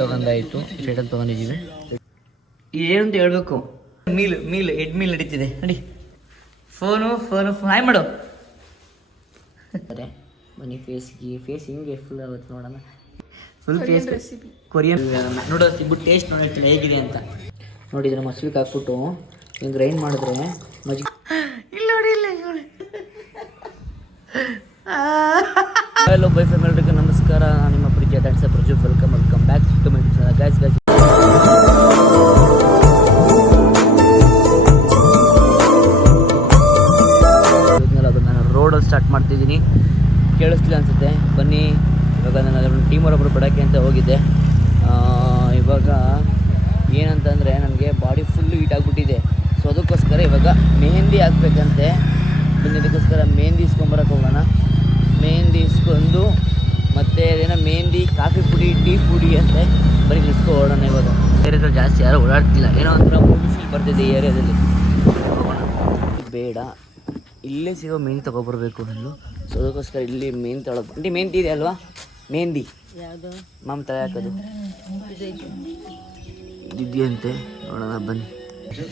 ತಗೊಂಡಾಯ್ತು, shuttle ತಗೊಂಡಿದ್ದೀವಿ. ಏನಂತ ಹೇಳ್ಬೇಕು, ಹೆಡ್ ಮೀಲ್ ನಡೀತಿದೆ ನೋಡಿ. ಫೋನು ಹಾಯ್ ಮಾಡು. ಬನ್ನಿ ಫೇಸ್ ಹಿಂಗೆ ಫುಲ್ ಆಗುತ್ತೆ ನೋಡೋಣ. ಫುಲ್ ಫೇಸ್ ಕೊರಿಯನ್ ನೋಡೋ ಸಿಗ್ಬಿಟ್ಟು ಟೇಸ್ಟ್ ನೋಡಿರ್ತೀನಿ ಹೇಗಿದೆ ಅಂತ. ನೋಡಿ ಇದನ್ನು ಮಸ್ಲಿಗೆ ಹಾಕ್ಬಿಟ್ಟು ಹಿಂಗೆ ಗ್ರೈಂಡ್ ಮಾಡಿದ್ರೆ ಮಜ್ಜಿಗೆ ಇಲ್ಲ ನೋಡಿ. ಹಲೋ ಬೈ ಫ್ಯಾಮಿಲಿಗೆ ನಮಸ್ಕಾರ, ನಿಮ್ಮ ಪ್ರೀತಿಯ dancer Prajwal. Welcome back to my channel guys. ನಾನು ರೋಡಲ್ಲಿ ಸ್ಟಾರ್ಟ್ ಮಾಡ್ತಿದ್ದೀನಿ, ಕೇಳಿಸ್ತಿಲ್ಲ ಅನಿಸುತ್ತೆ. ಬನ್ನಿ, ಇವಾಗ ನಾನು ಟೀಮವರೊಬ್ಬರು ಬಿಡೋಕ್ಕೆ ಅಂತ ಹೋಗಿದ್ದೆ. ಇವಾಗ ಏನಂತಂದರೆ ನನಗೆ ಬಾಡಿ ಫುಲ್ಲು ಹೀಟ್ ಆಗಿಬಿಟ್ಟಿದೆ. ಸೊ ಅದಕ್ಕೋಸ್ಕರ ಇವಾಗ ಮೆಹಂದಿ ಹಾಕ್ಬೇಕಂತೆ. ಬನ್ನಿ, ಅದಕ್ಕೋಸ್ಕರ ಮೆಹಂದಿ ಇಸ್ಕೊಂಬರಕ್ಕೆ ಹೋಗೋಣ. ಮೆಹಂದಿ ಇಸ್ಕೊಂಡು ಮತ್ತು ಅದೇನೋ ಮೆಹಂದಿ ಕಾಫಿ ಪುಡಿ ಟೀ ಪುಡಿ ಅಂತೆ. ಬರೀ ಇಸ್ಕೊಳ್ಳೋಣ. ಇವಾಗ ಏರಿಯಾದಲ್ಲಿ ಜಾಸ್ತಿ ಯಾರು ಓಡಾಡ್ತಿಲ್ಲ, ಏನೋ ಒಂಥರ ಮೂವಿ ಫೀಲ್ ಬರ್ತಿದೆ ಈ ಏರಿಯಾದಲ್ಲಿ. ಬೇಡ, ಇಲ್ಲೇ ಸಿಗೋ ಮೆಹಂದಿ ತೊಗೊಬರ್ಬೇಕು ನಾನು. ಸೊ ಅದಕ್ಕೋಸ್ಕರ ಇಲ್ಲಿ ಮೆಹಂದಿ ತೊಗೊಳಕ್ಕೆ ಮೆಹಂದಿ ಇದೆ ಅಲ್ವಾ? ಮೆಹಂದಿ ಯಾವುದು ಮಾಮ ತಲೆ ಹಾಕೋದು ಇದೆಯಂತೆ, ನೋಡೋಣ ಬನ್ನಿ.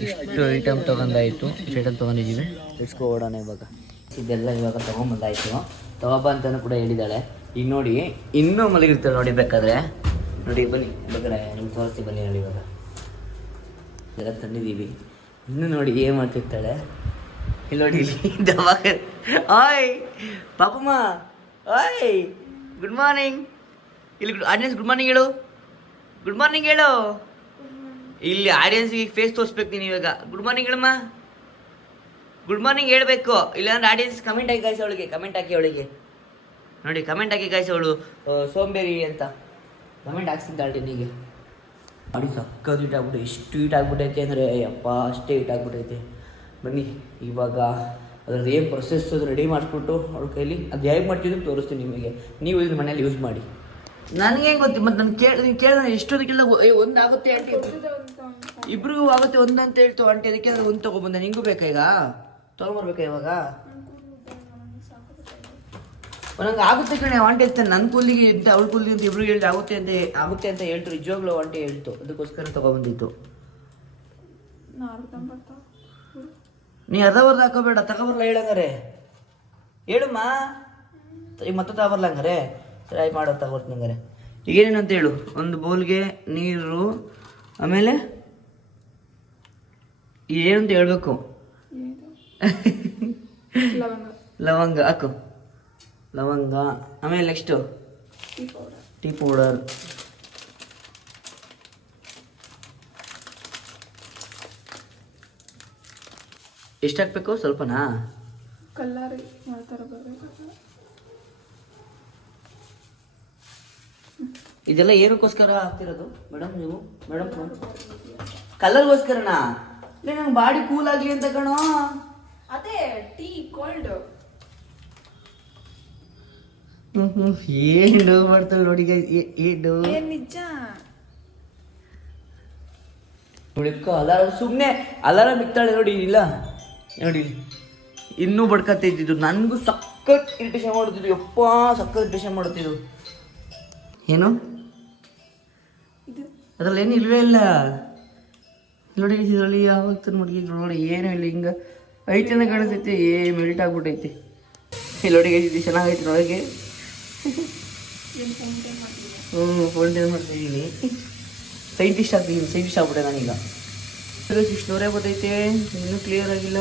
ಇಷ್ಟು ಐಟಮ್ ತೊಗೊಂಡಾಯಿತು, ಶೇಟಲ್ ತೊಗೊಂಡಿದ್ದೀವಿ. ಇಸ್ಕೊಳ್ಳೋಣ ಇವಾಗ. ಇದೆಲ್ಲ ಇವಾಗ ತೊಗೊಂಬಂದಾಯಿತು. ತಗೋಬ ಅಂತಲೂ ಕೂಡ ಹೇಳಿದ್ದಾಳೆ. ಈಗ ನೋಡಿ ಇನ್ನೂ ಮಲಗಿರ್ತಾಳೆ ನೋಡಿ, ಬೇಕಾದರೆ ನೋಡಿ. ಬನ್ನಿ ಬೇಕಾದ್ರೆ ನಿಮ್ಗೆ ತೋರಿಸ್ತೀವಿ, ಬನ್ನಿ ನೋಡಿ. ಇವಾಗ ಎಲ್ಲ ತಂದಿದ್ದೀವಿ. ಇನ್ನೂ ನೋಡಿ ಏನು ಮಾಡ್ತಿರ್ತಾಳೆ. ಇಲ್ಲಿ ನೋಡಿ, ಇಲ್ಲಿ ದವಾಗ. ಆಯ್ ಪಾಪಮ್ಮ, ಆಯ್ ಗುಡ್ ಮಾರ್ನಿಂಗ್. ಇಲ್ಲಿ ಆಡಿಯನ್ಸ್ ಗುಡ್ ಮಾರ್ನಿಂಗ್ ಹೇಳು. ಗುಡ್ ಮಾರ್ನಿಂಗ್ ಹೇಳು. ಇಲ್ಲಿ ಆಡಿಯನ್ಸ್ಗೆ ಫೇಸ್ ತೋರಿಸ್ಬೇಕು ನೀನು ಇವಾಗ. ಗುಡ್ ಮಾರ್ನಿಂಗ್ ಹೇಳಮ್ಮ. ಗುಡ್ ಮಾರ್ನಿಂಗ್ ಹೇಳಬೇಕು, ಇಲ್ಲಾಂದ್ರೆ ಆಡಿಯನ್ಸ್ ಕಮೆಂಟ್ ಹಾಕಿ ಗಾಯ್ಸ್ ಅವಳಿಗೆ. ಕಮೆಂಟ್ ಹಾಕಿ ಅವಳಿಗೆ ನೋಡಿ, ಕಮೆಂಟ್ ಹಾಕಿ ಗಾಯ್ಸ್ ಅವಳು ಸೋಂಬೇರಿ ಅಂತ ಕಮೆಂಟ್ ಹಾಕ್ಸಿದ್ದಾಳೆ ನಿನಗೆ. ಬಾಡಿ ಸಕ್ಕತ್ತು ಹೀಟ್ ಆಗ್ಬಿಟ್ಟು, ಎಷ್ಟು ಹೀಟ್ ಆಗ್ಬಿಟ್ಟೈತೆ ಅಂದರೆ ಅಪ್ಪ, ಅಷ್ಟೇ ಹೀಟ್ ಆಗ್ಬಿಟ್ಟೈತೆ. ಬನ್ನಿ ಇವಾಗ ಅದ್ರದ್ದು ಏನು ಪ್ರೊಸೆಸ್ ಅದು ರೆಡಿ ಮಾಡಿಸ್ಬಿಟ್ಟು ಅವ್ಳ ಕೈಲಿ ಅದು ಹೇಗೆ ಮಾಡ್ತಿದ್ರು ತೋರಿಸ್ತೀನಿ ನಿಮಗೆ. ನೀವು ಇದನ್ನ ಮನೇಲಿ ಯೂಸ್ ಮಾಡಿ. ನನಗೆ ಹೆಂಗೆ ಗೊತ್ತಿ, ಮತ್ತು ನಾನು ಕೇಳಿದ್ರೆ ಎಷ್ಟೊದಕ್ಕೆಲ್ಲ ಒಂದು ಆಗುತ್ತೆ ಆಂಟಿ, ಇಬ್ರಿಗೂ ಆಗುತ್ತೆ ಒಂದು ಅಂತ ಹೇಳ್ತು ಆಂಟಿ. ಅದಕ್ಕೆ ಅಂದರೆ ಒಂದು ತೊಗೊಬಂದೆ. ನಿಂಗೂ ಬೇಕಾ ಈಗ? ತೊಗೊಂಬರ್ಬೇಕಾ ಇವಾಗ? ನಂಗೆ ಆಗುತ್ತೆ ಕಣೆ ಆಂಟಿ ಅಂತ. ನನ್ನ ಕೂಲಿಗೆ ಅಂತ ಅವ್ಳ ಕೂಲಿಗೆ ಅಂತ ಇಬ್ರಿಗೆ ಹೇಳ್ದು ಆಗುತ್ತೆ ಅಂತ ಹೇಳ್ತು. ನಿಜವಾಗ್ಲೂ ಆಂಟಿ ಹೇಳ್ತು, ಅದಕ್ಕೋಸ್ಕರ ತೊಗೊಬಂದಿತ್ತು. ನೀ ಅರ್ಧವರ್ಧ ಹಾಕೋಬೇಡ, ತಗೊಬರ್ಲ ಹೇಳಂಗಾರೆ ಹೇಳಮ್ಮ. ಈಗ ಮತ್ತೆ ತಗೊಬರ್ಲ ಹಂಗಾರೆ ಟ್ರೈ ಮಾಡೋ, ತಗೊಡ್ತೀನಿ ಹಂಗಾರೆ. ಈಗ ಏನೇನು ಅಂತ ಹೇಳು. ಒಂದು ಬೌಲ್ಗೆ ನೀರು, ಆಮೇಲೆ ಏನಂತ ಹೇಳ್ಬೇಕು. ಲವಂಗ ಹಾಕು, ಲವಂಗ. ಆಮೇಲೆ ನೆಕ್ಸ್ಟು ಟೀ ಪೌಡರ್. ಎಷ್ಟು ಹಾಕ್ಬೇಕು? ಸ್ವಲ್ಪನಾ? ಇದೆಲ್ಲ ಏನಕ್ಕೋಸ್ಕರ ಹಾಕ್ತಿರೋದು ಮೇಡಮ್ ನೀವು? ಮೇಡಮ್ ಕಲರ್ಗೋಸ್ಕರನಾ? ಇಲ್ಲ ನಂಗೆ ಬಾಡಿ ಕೂಲ್ ಆಗಲಿ ಅಂತ ಕಣೋ. ಅದೇ ಟೀ ಕೋಲ್ಡ್. ಏನು ಮಾಡ್ತಾಳೆ ನೋಡಿ ಏನು ನಿಜ ಹುಡುಕ. ಅಲಾರಾಮ್ ಸುಮ್ಮನೆ ಅಲಾರಾಮ್ ಇಕ್ತಾಳೆ ನೋಡಿ. ಇಲ್ಲ ನೋಡಿ, ಇನ್ನೂ ಬಡ್ಕತ್ತೆ ಇದ್ದಿದ್ದು. ನನಗೂ ಸಖತ್ ಇರಿಟೇಷನ್ ಮಾಡುತ್ತಿದ್ದು, ಯಪ್ಪ ಸಖತ್ ಇರಿಟೇಷನ್ ಮಾಡುತ್ತಿದ್ದು. ಏನು ಅದ್ರಲ್ಲಿ ಏನು ಇಲ್ವೇ ಇಲ್ಲ ನೋಡಿ. ಇದರಲ್ಲಿ ಯಾವಾಗ ತಂದು ಮಡಗಿದ್ರು ನೋಡಿ, ಏನು ಹೇಳಿ ಹಿಂಗೆ ಐತೆ ಅಂತ ಕಾಣಿಸ್ತೈತಿ. ಮೆಲ್ಟ್ ಆಗ್ಬಿಟ್ಟೈತಿ. ಇಲ್ಲಿ ನೋಡಿ ಇದು ಚೆನ್ನಾಗೈತಿ ನೋಡಿಗೆ. ಫೋನ್ ಮಾಡ್ತಿದ್ದೀನಿ. ಸೈಂಟಿಸ್ಟ್ ಆಗ್ಬಿಟ್ಟೆ ನಾನೀಗ. ಇಷ್ಟೋರೇ ಬರ್ತೈತೆ, ಇನ್ನೂ ಕ್ಲಿಯರ್ ಆಗಿಲ್ಲ.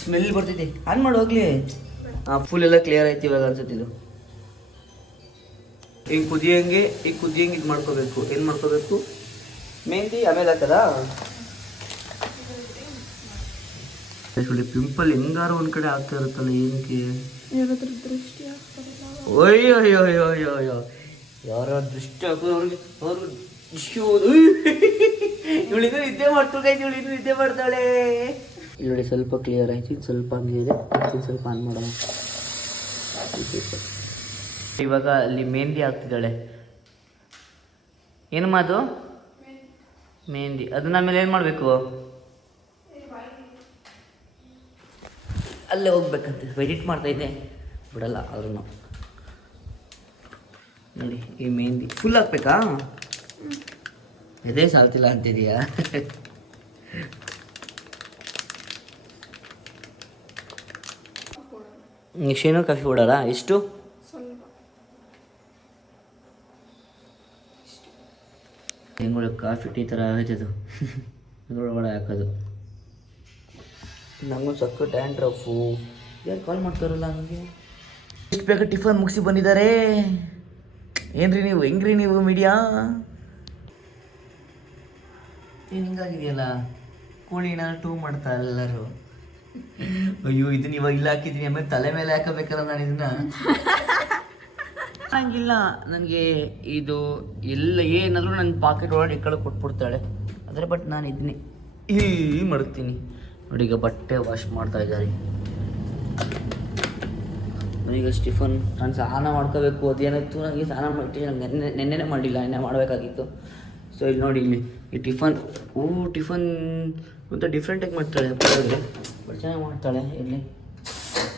ಸ್ಮೆಲ್ ಬರ್ತೈತೆ. ಆನ್ ಮಾಡಿ ಹೋಗ್ಲಿ. ಫುಲ್ ಎಲ್ಲ ಕ್ಲಿಯರ್ ಐತಿ ಇವಾಗ ಅನ್ಸುತ್ತೆ. ಇದು ಈಗ ಕುದಿಯಂಗೆ ಇದು ಮಾಡ್ಕೋಬೇಕು. ಏನು ಮಾಡ್ಕೋಬೇಕು? ಮೆಹಂದಿ ಆಮೇಲೆ ಹಾಕದ. ಪಿಂಪಲ್ ಹೆಂಗಾರು ಒಂದ್ ಕಡೆ ಆಗ್ತಾ ಇರುತ್ತಲ್ಲ, ಏನಕ್ಕೆ? ಅಯ್ಯೋ ಅಯ್ಯೋ ಅಯ್ಯೋ ಅಯ್ಯೋ ಅಯ್ಯೋ, ಯಾರ ದೃಷ್ಟಿ ಹಾಕೋದು ಅವ್ರಿಗೆ ದೃಷ್ಟಿ ಹೋದು. ಇವಳಿಂದ ನಿದ್ದೆ ಮಾಡ್ತಾಳೆ, ಇವಳಿಂದ ನಿದ್ದೆ ಮಾಡ್ತಾಳೆ. ಇಲ್ಲಿ ನೋಡಿ ಸ್ವಲ್ಪ ಕ್ಲಿಯರ್ ಆಯ್ತು. ಸ್ವಲ್ಪ ಹಂಗಿದೆ, ಸ್ವಲ್ಪ ಆನ್ ಮಾಡೋಣ. ಇವಾಗ ಅಲ್ಲಿ ಮೆಹಂದಿ ಹಾಕ್ತಿದ್ದಾಳೆ. ಏನು ಮಾತು? ಮೆಹಂದಿ. ಅದನ್ನ ಆಮೇಲೆ ಏನು ಮಾಡಬೇಕು? ಅಲ್ಲೇ ಹೋಗ್ಬೇಕಂತ ಎಡಿಟ್ ಮಾಡ್ತಾಯಿದ್ದೆ, ಬಿಡಲ್ಲ ಅದನ್ನು. ನೋಡಿ ಈ ಮೆಹಂದಿ ಫುಲ್ ಹಾಕ್ಬೇಕಾ? ಎದೆ ಸಾಲ್ತಿಲ್ಲ ಅಂತಿದೀಯಾ? ನೆಕ್ಸ್ಟ್ ಏನು ಕಾಫಿ ಪೌಡರಾ? ಎಷ್ಟು? ಹೆಂಗೊಳ ಕಾಫಿ ಟೀ ಥರ ಆಯ್ತದು. ಅದ್ರೊಳಗಡೆ ಹಾಕೋದು. ನಮಗೂ ಸಕ್ಕ ಡ್ಯಾಂಡ್ರಫು. ಯಾರು ಕಾಲ್ ಮಾಡ್ತಾರಲ್ಲ ನನಗೆ? ಇಷ್ಟು ಬೇಗ ಟಿಫನ್ ಮುಗಿಸಿ ಬಂದಿದ್ದಾರೆ. ಏನ್ರಿ ನೀವು, ಹೆಂಗ್ರಿ ನೀವು ಮೀಡಿಯಾ? ಏನು ಹಿಂಗಾಗಿದೆಯಲ್ಲ, ಕೋಳಿನ ಟೂ ಮಾಡ್ತಾ ಎಲ್ಲರೂ. ಅಯ್ಯೋ ಇದನ್ನ ಇವಾಗ ಇಲ್ಲ ಹಾಕಿದ್ದೀನಿ, ಆಮೇಲೆ ತಲೆ ಮೇಲೆ ಹಾಕಬೇಕಲ್ಲ ನಾನು ಇದನ್ನ. ಹಂಗಿಲ್ಲ, ನನಗೆ ಇದು ಎಲ್ಲ ಏನಾದರೂ ನನ್ನ ಪಾಕೆಟ್ ಒಳಗಡೆ ಈ ಕಡೆ ಕೊಟ್ಬಿಡ್ತಾಳೆ. ಆದರೆ ಬಟ್ ನಾನು ಇದನ್ನೇ ಮಾಡ್ತೀನಿ ನೋಡಿ. ಈಗ ಬಟ್ಟೆ ವಾಶ್ ಮಾಡ್ತಾ ಇದ್ದಾರೆ. ನನಗೆ ಸ್ಟಿಫನ್ ನಾನು ಸ್ನಾನ ಮಾಡ್ಕೋಬೇಕು. ಅದೇನಾಯ್ತು, ನನಗೆ ಸ್ನಾನ ಮಾಡಿ ನೆನ್ನೆನೇ ಮಾಡಿಲ್ಲ, ನೆನ್ನೆ ಮಾಡಬೇಕಾಗಿತ್ತು. ಸೊ ಇಲ್ಲಿ ನೋಡಿ, ಇಲ್ಲಿ ಈ ಟಿಫನ್ ಟಿಫನ್ ಒಂಥರ ಡಿಫ್ರೆಂಟಾಗಿ ಮಾಡ್ತಾಳೆ. ಹೋದರೆ ಬಟ್ ಚೆನ್ನಾಗಿ ಮಾಡ್ತಾಳೆ. ಇಲ್ಲಿ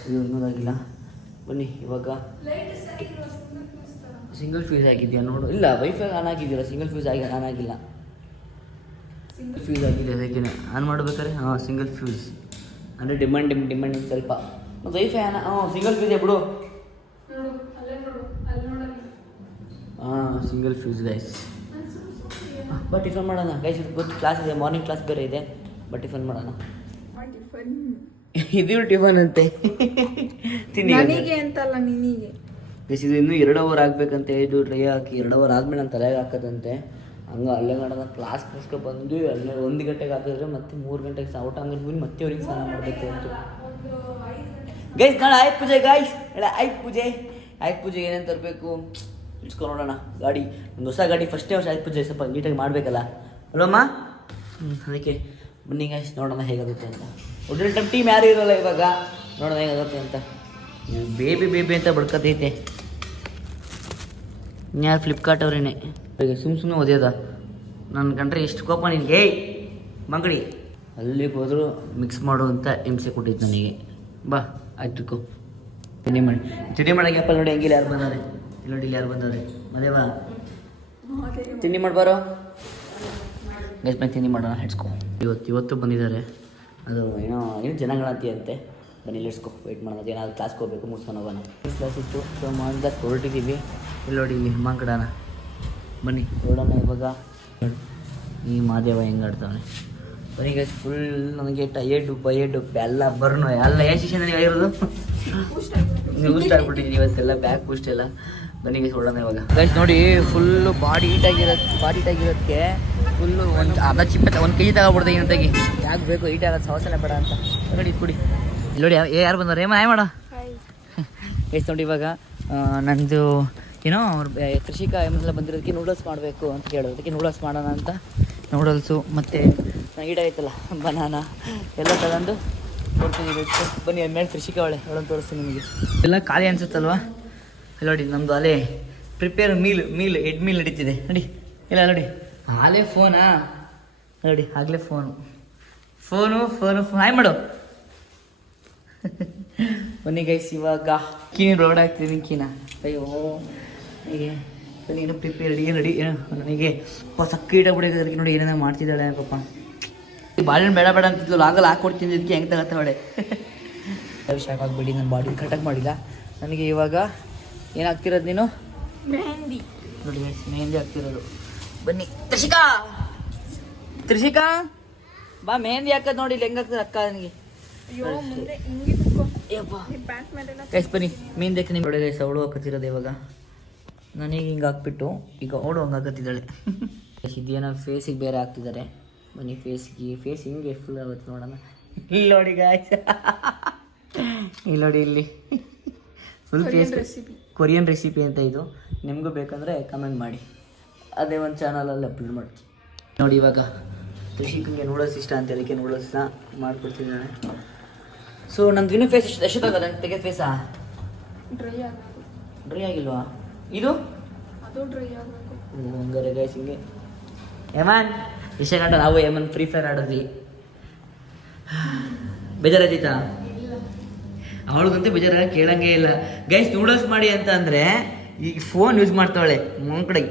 ಇದು ಇನ್ನೋದಾಗಿಲ್ಲ. ಬನ್ನಿ ಇವಾಗ ಸಿಂಗಲ್ ಫ್ಯೂಸ್ ಆಗಿದೆಯಾ ನೋಡು. ಇಲ್ಲ, ವೈಫೈ ಆನ್ ಆಗಿದೆಯಲ್ಲ, ಸಿಂಗಲ್ ಫ್ಯೂಸ್ ಆನ್ ಆಗಿಲ್ಲ. ಫ್ಯೂಸ್ ಆಗಿದೆ, ಅದಕ್ಕೆ ಆನ್ ಮಾಡಬೇಕಾದ್ರೆ ಸಿಂಗಲ್ ಫ್ಯೂಸ್ ಅಂದರೆ ಡಿಮ್ಯಾಂಡ್ ಸ್ವಲ್ಪ. ಮತ್ತು ವೈಫೈ ಆನ್ ಸಿಂಗಲ್ ಫ್ಯೂಸ್ ಬಿಡು. Single fuse guys. But tiffin ಮಾಡೋಣ ಗೈಸ್. ಗೊತ್ತು ಕ್ಲಾಸ್ ಇದೆ, ಮಾರ್ನಿಂಗ್ ಕ್ಲಾಸ್ ಬೇರೆ ಇದೆ. ಬಟ್ ಟಿಫನ್ ಮಾಡೋಣ. ಇದು ಟಿಫನ್ ಅಂತೆ. ತಿನ್ನಿ ಅಂತಲ್ಲ ನಿನಗೆ ಗೈಸ್. ಇದು ಇನ್ನೂ 2 ಅವರ್ ಆಗಬೇಕಂತೆ. ಇದು ಡ್ರೈ ಹಾಕಿ 2 ಅವರ್ ಆದಮೇಲೆ ನಾನು ತಲೆಗೆ ಹಾಕೋದಂತೆ. ಹಂಗೆ ಅಲ್ಲೇ ಮಾಡೋಣ. ಕ್ಲಾಸ್ ಮುಗಿಸ್ಕೊಂಡು ಬಂದು ಅಲ್ಲೇ 1 ಗಂಟೆಗೆ ಹಾಕಿದ್ರೆ ಮತ್ತೆ 3 ಗಂಟೆಗೆ ಔಟ್ ಆಗಿ ಮತ್ತೆ ಅವ್ರಿಗೆ ಸ್ನಾನ ಮಾಡಬೇಕು ಅಂತ ಗೈಸ್. ನಾಳೆ ಆಯ್ತು ಪೂಜೆ ಗೈಸ್, ನಾಳೆ ಆಯ್ತು ಪೂಜೆ. ಆಯ್ತು ಪೂಜೆಗೆ ಏನೇನು ತರಬೇಕು ಇಟ್ಸ್ಕೊಂಡು ನೋಡೋಣ. ಗಾಡಿ ಒಂದು ಹೊಸ ಗಾಡಿ, ಫಸ್ಟೇ ವರ್ಷ ಆಯ್ತು ಪೂಜೆ ಸ್ವಲ್ಪ ನೀಟಾಗಿ ಮಾಡಬೇಕಲ್ಲ ಅಲ್ವಮ್ಮ? ಅದಕ್ಕೆ ಬನ್ನಿ ಗೈಸ್, ನೋಡೋಣ ಹೇಗಾಗುತ್ತೆ ಅಂತ. ಒಳ್ಳೆ ಟೀಮ್ ಯಾರು ಇರೋಲ್ಲ ಇವಾಗ, ನೋಡೋಣ ಹೇಗಾಗುತ್ತೆ ಅಂತ. ಬೇಬಿ ಅಂತ ಬಡ್ಕತೈತೆ. ಇನ್ಯಾರು ಫ್ಲಿಪ್ಕಾರ್ಟ್ ಅವ್ರೇನೆ ಸುಮ್ಮನೆ ಓದ್ಯದ. ನನ್ನ ಕಂಡ್ರೆ ಎಷ್ಟು ಕೋಪ ನಿನಗೆ. ಮಂಗಡಿ ಅಲ್ಲಿಗೆ ಹೋದರೂ ಮಿಕ್ಸ್ ಮಾಡು ಅಂತ ಹಿಂಸೆ ಕೊಟ್ಟಿದ್ದು ನನಗೆ. ಬಾ ಆಯ್ತು ತಿಂಡಿ ಮಾಡಿ. ತಿಂಡಿ ಮಾಡೋಕೆ ಅಪ್ಪ ನೋಡಿ ಹೆಂಗಿಲ್ಲ ಯಾರು ಬಂದವ್ರೆ. ಇಲ್ಲಿ ನೋಡಿ, ಇಲ್ಲಿ ಯಾರು ಬಂದವ್ರೆ. ಮದೇವಾ ತಿಂಡಿ ಮಾಡ್ಬಾರೋ ಗೈಸ್. ಮೇಲೆ ತಿಂಡಿ ಮಾಡೋಣ, ಹೆಡ್ಸ್ಕೊ. ಇವತ್ತು ಬಂದಿದ್ದಾರೆ. ಅದು ಏನೋ ಜನಗಣತಿ ಅಂತೆ. ಬನ್ನಿ ಇಲ್ಲಿಡ್ಸ್ಕೊ, ವೆಯ್ಟ್ ಮಾಡೋದು. ಏನಾದ್ರು ಕ್ಲಾಸ್ಗೆ ಹೋಗ್ಬೇಕು, ಮುಗಿಸ್ಕೊಂಡು ಹೋಗೋಣ. ಕ್ಲಾಸ್ ಇತ್ತು, ಸೊ ಮಾಡಿದ ಹೊರಟಿದ್ದೀವಿ. ಇಲ್ಲಿ ನೋಡಿ, ಇಲ್ಲಿ ಮಾಂಕಡಾನ. ಬನ್ನಿ ನೋಡೋಣ ಇವಾಗ. ಈ ಮಾದೇವ ಹೆಂಗೆ ಆಡ್ತಾವನೆ. ಬನ್ನಿ ಗೈಸ್. ಫುಲ್ ನನಗೆ ಟಯರ್ಡು ಎಲ್ಲ ಬರ್ನು ಎಲ್ಲ ಶಿಕ್ಷಣದಲ್ಲಿ ಆಗಿರೋದು. ಬೂಸ್ಟ್ ಆಗ್ಬಿಟ್ಟಿದ್ದೀನಿ ಇವತ್ತೆಲ್ಲ, ಬ್ಯಾಕ್ ಬೂಸ್ಟ್ ಎಲ್ಲ. ಬನ್ನಿ ಗೈಸ್ ನೋಡೋಣ ಇವಾಗ. ಗೈಸ್ ನೋಡಿ, ಫುಲ್ಲು ಬಾಡಿ ಹೀಟಾಗಿರೋದಕ್ಕೆ ಫುಲ್ಲು ಒಂದು ಅರ್ಧ ಚಿಪ್ಪೆ 1 kg ತಗೊಬಿಡ್ದೆ ಇನ್ನೊಂದಾಗಿ. ಯಾಕೆ ಬೇಕು ಹೀಟ್ ಆಗೋದು, ಸವಸನೆ ಬೇಡ ಅಂತ. ನೋಡಿ ಕುಡಿ. ಇಲ್ಲಿ ನೋಡಿ ಯಾರು ಬಂದವ್ರು. ಏಮ ಮಾಡೋ ಗೈಸ್. ನೋಡಿ ಇವಾಗ ನಂದು ಏನೋ ಕೃಷಿಕ ಎಲ್ಲ ಬಂದಿರೋದಕ್ಕೆ ನೂಡಲ್ಸ್ ಮಾಡಬೇಕು ಅಂತ ಕೇಳೋದು. ಅದಕ್ಕೆ ನೂಡಲ್ಸ್ ಮಾಡೋಣ ಅಂತ ನೂಡಲ್ಸು ಮತ್ತು ಈಡಾಯ್ತಲ್ಲ ಬನಾನ ಎಲ್ಲ ತಗೊಂಡು ಕೊಡ್ತೀನಿ. ಬನ್ನಿ ಮೇಲೆ ಕೃಷಿಕ ಅವಳೆ ತೋರಿಸ್ತೀನಿ ನಿಮಗೆ. ಎಲ್ಲ ಖಾಲಿ ಅನಿಸುತ್ತಲ್ವ? ಇಲ್ಲಿ ನೋಡಿ, ನಮ್ಮದು ಅಲ್ಲೇ ಪ್ರಿಪೇರ್ ಮೀಲ್ ಎಡ್ ಮೀಲ್ ನಡೀತಿದೆ ನೋಡಿ. ಇಲ್ಲ ನೋಡಿ, ಹಾಲೇ ಫೋನಾ ನೋಡಿ, ಆಗಲೇ ಫೋನು ಹಾಯ್ ಮಾಡು. ಬನ್ನಿ ಗೈಸ್, ಇವಾಗ ರೋಡ್ ಹಾಕ್ತೀನಿ ಕೀನ. ಅಯ್ಯೋ ಹೀಗೆ ನೀನು ಪ್ರಿಪೇರ್ ರೆಡಿ. ನನಗೆ ಸಕ್ಕ ಇಟ್ಟಾಗ್ಬಿಡೋಕೆ. ಅದಕ್ಕೆ ನೋಡಿ ಏನೇನೋ ಮಾಡ್ತಿದ್ದಾಳೆ ಪಾಪ. ಬಾಳೆಹಣ್ಣು ಬೇಡ ಅಂತಿದ್ಲು, ಆಗಲ್ಲ ಹಾಕ್ಕೊಡ್ತೀನಿ. ಇದಕ್ಕೆ ಹೆಂಗೆ ತಗೋತಾವಳೆ. ಶಾಕ್ ಆಗಿಬಿಡಿ, ನಾನು ಬಾಡಿ ಕರೆಕ್ಟಾಗಿ ಮಾಡಿಲ್ಲ. ನನಗೆ ಇವಾಗ ಏನಾಗ್ತಿರೋದು ನೀನು? ಮೆಹಂದಿ ನೋಡಿ ಗೈಸ್, ಮೆಹಂದಿ ಆಗ್ತಿರೋದು. ಬನ್ನಿ ತ್ರಿಷಿಕಾ ಬಾ, ಮೆಹಂದಿ ಹಾಕೋದು ನೋಡಿ ಇಲ್ಲಿ ಹೆಂಗಾಗ್ತದೆ ಅಕ್ಕ ನನಗೆ. ಗೈಸ್ ಬನ್ನಿ ಮೆಹಂದಿ ಹಾಕಿ. ನಿಮ್ಮ ಗೈಸ್ ಅವಳು ಹಾಕತ್ತಿರೋದು ಇವಾಗ. ನನಗೆ ಹಿಂಗೆ ಹಾಕ್ಬಿಟ್ಟು ಈಗ ಅವಳು ಹಂಗೆ ಹಾಕತ್ತಿದ್ದಾಳೆ. ಇದೇನೋ ಫೇಸಿಗೆ ಬೇರೆ ಹಾಕ್ತಿದ್ದಾರೆ. ಬನ್ನಿ ಫೇಸ್ ಹಿಂಗೆ ಫುಲ್ ಆಗುತ್ತೆ ನೋಡೋಣ. ಇಲ್ಲಿ ನೋಡಿ ಗಾಯ್ಸ್, ಇಲ್ಲಿ ನೋಡಿ, ಇಲ್ಲಿ ಫುಲ್ ಫೇಸ್ ಕೊರಿಯನ್ ರೆಸಿಪಿ ಅಂತ. ಇದು ನಿಮಗೂ ಬೇಕಂದರೆ ಕಮೆಂಟ್ ಮಾಡಿ, ಅದೇ ಒಂದು ಚಾನಲಲ್ಲಿ ಅಪ್ಲೋಡ್ ಮಾಡಿ. ನೋಡಿ ಇವಾಗ ತ್ರಿಷಿಕಂಗೆ ನೂಡಲ್ಸ್ ಇಷ್ಟ ಅಂತ ಅದಕ್ಕೆ ನೂಡಲ್ಸ್ನ ಮಾಡಿಕೊಡ್ತಿದ್ದಾನೆ. ಸೊ ನಂದು ಇನ್ನೂ ಫೇಸ್ ಎಷ್ಟೊತ್ತಾಗಲ್ಲ ನಂಗೆ ತೆಗೆದ ಫೇಸಾ? ಡ್ರೈ ಆಗಿಲ್ವಾ ಇದು? ಹಂಗಾರೆ ಗೈಸ್ ಹಿಂಗೆ ಏಮನ್ ಇಷ್ಟ ಗಂಟ ನಾವು ಏಮನ್ ಫ್ರೀ ಫೈರ್ ಆಡೋದ್ವಿ. ಬೇಜಾರಾಯ್ತಾ? ಅವಳಿಗಂತೂ ಬೇಜಾರಾಗ ಕೇಳಂಗೆ ಇಲ್ಲ ಗೈಸ್. ನೂಡಲ್ಸ್ ಮಾಡಿ ಅಂತ ಅಂದರೆ ಈಗ ಫೋನ್ ಯೂಸ್ ಮಾಡ್ತಾವಳೆ ಕಡೆ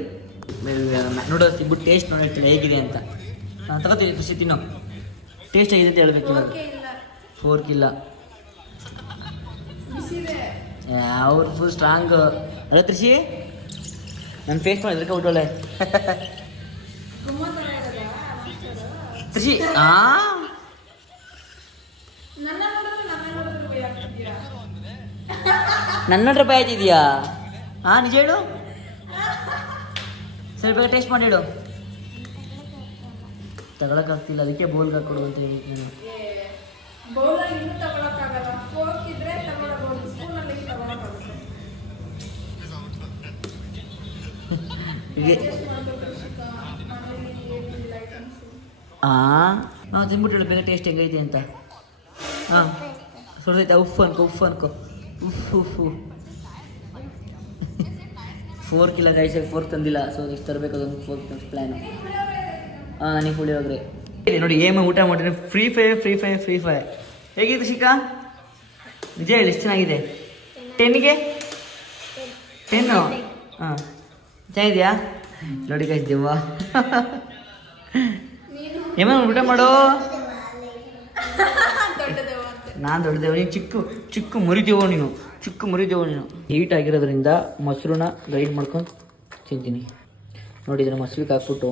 ನೂಡಲ್ಸ್ ಇದ್ಬಿಟ್ಟು ಟೇಸ್ಟ್ ನೋಡಿರ್ತೀನಿ ಹೇಗಿದೆ ಅಂತ ತಗೋತೀವಿ ಖುಷಿ ತಿನ್ನೋ ಟೇಸ್ಟ್ ಹೇಗಿದೆ ಅಂತ ಹೇಳ್ಬೇಕು ಇವಾಗ ಓಕೆ ಇಲ್ಲ ಫೋರ್ಕ್ ಇಲ್ಲ ಬಿಸಿದೆ ಅವ್ರು ಫುಲ್ ಸ್ಟ್ರಾಂಗ್ ಅಲ್ಲ ತ್ರಿಷಿ ನನ್ನ ಫೇಸ್ ನೋಡಿ ಎದ್ರಕ ಬಿಟ್ಟೋಳೆ ಗುಮ್ಮ ಥರ ಇರೋದಾ ತ್ರಿಷಿ ನನ್ನ ನೋಡಿದ್ರೆ ಭಯ ಆಗ್ತಿದ್ದೀರಾ ನನ್ನ ರೂಪಾಯಿ ಆಯ್ತಿದ್ಯಾ ನಿಜ ಹೇಳು ಸರಿ ಬೇಗ ಟೇಸ್ಟ್ ಮಾಡಿ ಹೇಳು ತಗೊಳಕ್ಕಾಗ್ತಿಲ್ಲ ಅದಕ್ಕೆ ಬೋಲ್ಗೆ ಹಾಕೊಡು ಅಂತ ಹೇಳ್ತೀನಿ ಬೌಲಲ್ಲಿ ಇನ್ನೂ ತಗೊಳಕ್ಕಾಗಲ್ಲ ಫೋರ್ಕ್ ಇದ್ರೆ ತಗೊಳಬಹುದು ಸ್ಪೂನಲ್ಲಿ ತಗೊಳಕ್ಕಾಗುತ್ತೆ ಹೀಗೆ ನಾವು ತಿನ್ಬಿಟ್ಟು ಹೇಳು ಬೇಗ ಟೇಸ್ಟ್ ಹೆಂಗೈತೆ ಅಂತ ಸುಡ್ದೈತೆ ಉಫ್ ಅನ್ಕೋ ಉಫ್ ಫೋರ್ಕ್ ಇಲ್ಲ ಗೈಸ್ ಫೋರ್ಕ್ ತಂದಿಲ್ಲ ಸೊ ಇಷ್ಟು ತರಬೇಕು ಅದೊಂದು ಫೋರ್ಕ್ ಪ್ಲ್ಯಾನು ನನಗೆ ಪುಳಿಯೋಗರೆ ನೋಡಿ ಊಟ ಮಾಡ್ತೀನಿ ಫ್ರೀ ಫೈರ್ ಹೇಗಿದೆ ಶಿಖಾ ನಿಜ ಹೇಳಿ ಎಷ್ಟು ಚೆನ್ನಾಗಿದೆ 10ಗೆ 10 ಚೆನ್ನಾಗಿದೆಯಾ ನೋಡಿ ಗೈಸ್ ದೇವ ಊಟ ಮಾಡೋ ನಾನು ದೊಡ್ಡದೇವ ನೀನು ಚಿಕ್ಕ ಮುರಿದೇವೋ ನೀನು ಹೀಟ್ ಆಗಿರೋದ್ರಿಂದ ಮೊಸರನ್ನ ಗ್ರೈಂಡ್ ಮಾಡ್ಕೊಂಡು ತಿಂತೀನಿ ನೋಡಿ ಇದನ್ನು ಮೊಸರಿಗೆ ಹಾಕ್ಬಿಟ್ಟು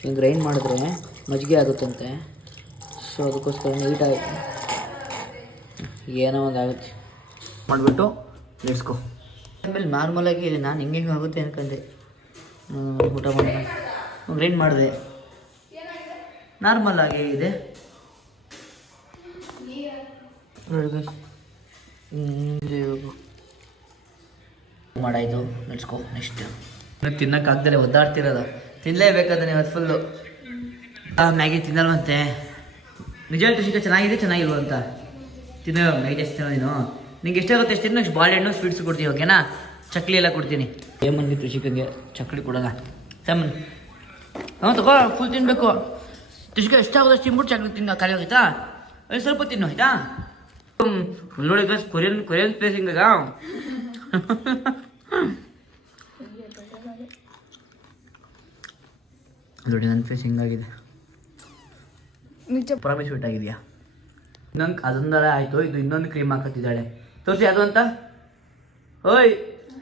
ಹಿಂಗೆ ಗ್ರೈಂಡ್ ಮಾಡಿದ್ರೆ ಮಜ್ಜಿಗೆ ಆಗುತ್ತಂತೆ ಸೊ ಅದಕ್ಕೋಸ್ಕರ ನೀಟಾಗಿ ಏನೋ ಒಂದು ಆಗುತ್ತೆ ಮಾಡಿಬಿಟ್ಟು ನಿಲ್ಸ್ಕೊ ಆಮೇಲೆ ನಾರ್ಮಲಾಗಿ ನಾನು ಹಿಂಗೆ ಆಗುತ್ತೆ ಅನ್ಕೊಂಡೆ ಊಟ ಮಾಡೋಣ ಗ್ರೈಂಡ್ ಮಾಡಿದೆ ನಾರ್ಮಲ್ ಆಗಿ ಇದೆ ಮಾಡಾಯ್ತು ನಿಲ್ಸ್ಕೊ ನೆಕ್ಸ್ಟ್ ತಿನ್ನೋಕ್ಕಾಗ್ದಲೆ ಒದ್ದಾಡ್ತಿರೋದು ತಿನ್ನಲೇಬೇಕಾದ ನೀವು ಅದು ಫುಲ್ಲು ಮ್ಯಾಗಿ ತಿನ್ನಲ್ವಂತೆ ನಿಜ ಋಷಿಕ ಚೆನ್ನಾಗಿಲ್ವ ಅಂತ ತಿನ್ನೋ ಮ್ಯಾಗಿ ಎಷ್ಟು ತಿನ್ನೋ ನೀನು ನಿಂಗೆ ಎಷ್ಟಾಗುತ್ತೆ ಎಷ್ಟು ನೆಕ್ಸ್ಟ್ ಬಾಳೆಹಣ್ಣು ಸ್ವೀಟ್ಸ್ ಕೊಡ್ತೀವಿ ಓಕೆನಾ ಚಕ್ಲಿ ಎಲ್ಲ ಕೊಡ್ತೀನಿ ಏಮನ್ಗೆ ಋಷಿಕಂಗೆ ಚಕ್ಲಿ ಕೊಡೋಣ ಸಾಮನ್ ತಗೋ ಫುಲ್ ತಿನ್ನಬೇಕು ಋಷಿಕ ಎಷ್ಟಾಗೋದು ಅಷ್ಟು ತಿನ್ಬಿಟ್ಟು ಚಕ್ಲಿ ತಿನ್ನೋ ಖಾಲಿ ಹೋಗಿತ್ತಾ ಅದು ಸ್ವಲ್ಪ ತಿನ್ನು ಆಯ್ತಾ ನೋಡಿ ಗಸ್ ಕೊರಿಯನ್ ಪ್ಲೇಸ್ ಹಿಂಗಾಗ ನೋಡಿ ನನ್ನ ಫೇಸ್ ಹಿಂಗಾಗಿದೆ ನಿಜ ಪ್ರಾಮಿಸ್ ಸ್ವೀಟ್ ಆಗಿದೆಯಾ ಇನ್ನೊಂದು ಅದೊಂದರ ಆಯಿತು ಇದು ಇನ್ನೊಂದು ಕ್ರೀಮ್ ಹಾಕತ್ತಿದ್ದಾಳೆ ತೋರಿಸಿ ಅದು ಅಂತ ಓಯ್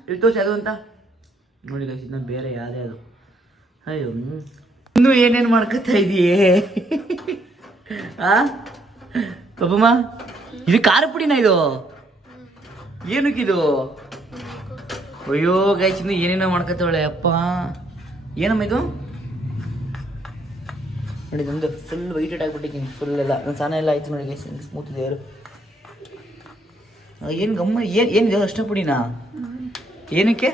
ಇದು ತೋರಿಸಿ ಅದು ಅಂತ ನೋಡಿ ಗೈಸ್ ಇನ್ನೊಂದು ಬೇರೆ ಯಾರೇ ಅದು ಅಯ್ಯೋ ಇನ್ನೂ ಏನೇನು ಮಾಡ್ಕೊತಾ ಇದೆಯೇ ಪಾಪಮ್ಮ ಇದು ಖಾರ ಪುಡಿನ ಇದು ಏನಕ್ಕಿದು ಅಯ್ಯೋ ಗೈಸ್ ಇನ್ನು ಏನೇನೋ ಮಾಡ್ಕೊತಾವಳೆ ಅಪ್ಪ ಏನಮ್ಮ ಇದು ನೋಡಿ ನಂದು ಫುಲ್ ವೈಟೆಡ್ ಆಗಿಬಿಟ್ಟಿದ್ದೀನಿ ಫುಲ್ ಎಲ್ಲ ನನ್ನ ಸ್ನಾನ ಎಲ್ಲ ಆಯ್ತು ನೋಡಿ ಗೈಸ್ ಸ್ಮೂತ್ ಇದೆ ಯಾರು ಏನು ಗಮ್ಮ ಏನಿದೆ ಅಷ್ಟ ಪುಡಿನಾ ಏನಕ್ಕೆ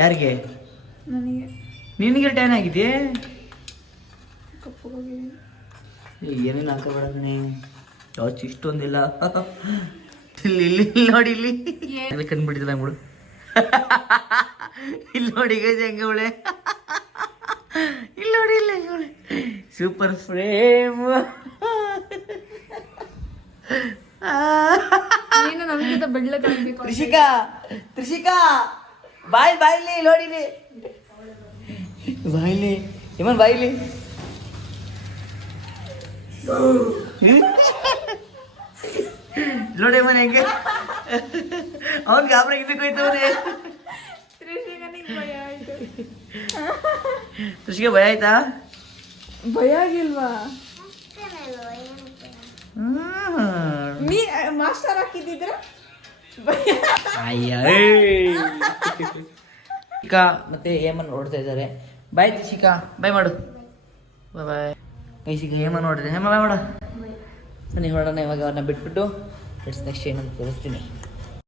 ಯಾರಿಗೆ ನನಗೆ ನಿನಗೆ ಟ್ಯಾನ್ ಆಗಿದೆ ಕಪ್ಪಗೋಗಿದೆ ಏನೇನು ಹಾಕಬೇಡ ಯಾವತ್ತು ಇಷ್ಟೊಂದಿಲ್ಲ ಇಲ್ಲಿ ನೋಡಿ ಇಲ್ಲಿ ಕಂಡ್ಬಿಟ್ಟಿದ್ದ ಬಿಡು ಇಲ್ಲಿ ನೋಡಿ ಗೈಸ್ ಹೆಂಗೆ ಅವಳೆ ಇಲ್ಲಿ ನೋಡಿ ಇಲ್ಲ ಸೂಪರ್ ಫ್ರೇಮ್ ನೀನು ನಮ್ಗಿಂತ ಬೆಳ್ಳಗಾಗಬೇಕು ತ್ರಿಷಿಕಾ ಬಾಯ್ಲಿ ನೋಡಿಲಿ ಬಾಯ್ಲಿ ಏಮನ್ ಬಾಯ್ಲಿ ನೋಡಿ ಮನೆ ಹೆಂಗೆ ಅವ್ನಿಗೆ ಗಾಬರ ಇದಕ್ಕೆ ಹೋಯ್ತವ್ರೆ ಭಯ ಆಯ್ತು ಋಷಿಗೆ ಭಯ ಆಯ್ತಾ ಭಯ ಆಗಿಲ್ವಾ ನೀ ಮಾಸ್ಟರ್ ಹಾಕಿದ್ದಿದ್ರ ಭಯ ಶಿಖಾ ಮತ್ತೆ ಹೇಮನ್ ನೋಡ್ತಾ ಇದ್ದಾರೆ ಬಾಯ್ ಶಿಖಾ ಬಾಯ್ ಮಾಡು ಬಾಯ್ ಶಿಖಾ ಹೇಮನ್ ನೋಡಿದೆ ಹೇಮ ಬಾಯ್ ಮಾಡು ಬನ್ನಿ ಹೊರಡೋಣ ಇವಾಗ ಅವ್ರನ್ನ ಬಿಟ್ಬಿಟ್ಟು ನೆಕ್ಸ್ಟ್ ಏನಂತ ತೋರಿಸ್ತೀನಿ